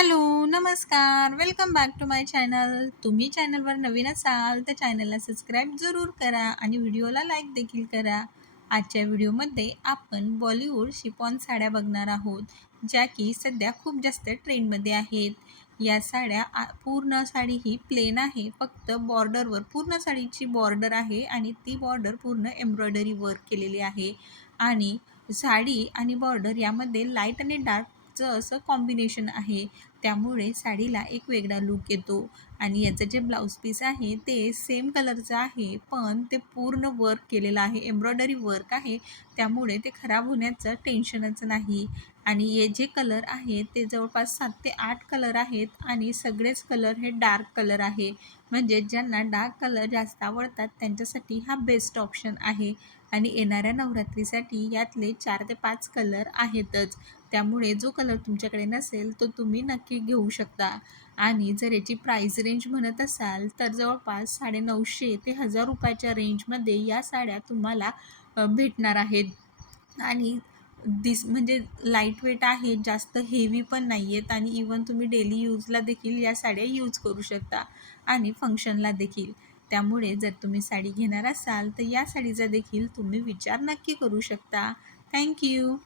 Hello नमस्कार. Welcome back to my channel तुम्ही चॅनलवर नवीन असाल तर चॅनलला सबस्क्राईब जरूर करा आणि व्हिडिओला लाईक देखील करा. आजच्या व्हिडिओमध्ये आपण बॉलिवूड शिपॉन साड्या बघणार आहोत ज्या की सध्या खूप जास्त ट्रेंडमध्ये आहेत. या साड्या आ पूर्ण साडी ही प्लेन आहे. फक्त बॉर्डरवर पूर्ण साडीची बॉर्डर आहे आणि ती बॉर्डर पूर्ण एम्ब्रॉयडरी वर्क केलेली आहे. आणि साडी आणि बॉर्डर यामध्ये लाइट आणि डार्क चं असं कॉम्बिनेशन आहे. त्यामुळे साडीला एक वेगळा लूक येतो. आणि याचं जे ब्लाऊज पीस आहे ते सेम कलरचं आहे पण ते पूर्ण वर्क केलेलं आहे. एम्ब्रॉयडरी वर्क आहे. त्यामुळे ते खराब होण्याचं टेन्शनच नाही. आणि हे जे कलर आहेत ते जवळपास सात ते आठ कलर आहेत आणि सगळेच कलर हे डार्क कलर आहे. म्हणजे ज्यांना डार्क कलर जास्त आवडतात त्यांच्यासाठी हा बेस्ट ऑप्शन आहे. आणि येणाऱ्या नवरात्रीसाठी यातले चार ते पाच कलर आहेतच. त्यामुळे जो कलर तुमच्याकडे नसेल तो तुम्ही नक्की घेऊ शकता. आणि जर याची प्राईस रेंज म्हणत असाल तर जवळपास साडेनऊशे ते हजार रुपयाच्या रेंजमध्ये या साड्या तुम्हाला भेटणार आहेत. आणि दिस म्हणजे लाइट वेट आहेत जास्त हेवी पण नाही आहेत आणि इवन तुम्ही डेली यूजला देखील या साड्या यूज करू शकता आणि फंक्शनला देखील. त्यामुळे जर तुम्ही साडी घेणार असाल तर या साडीचा देखील तुम्ही विचार नक्की करू शकता. थँक्यू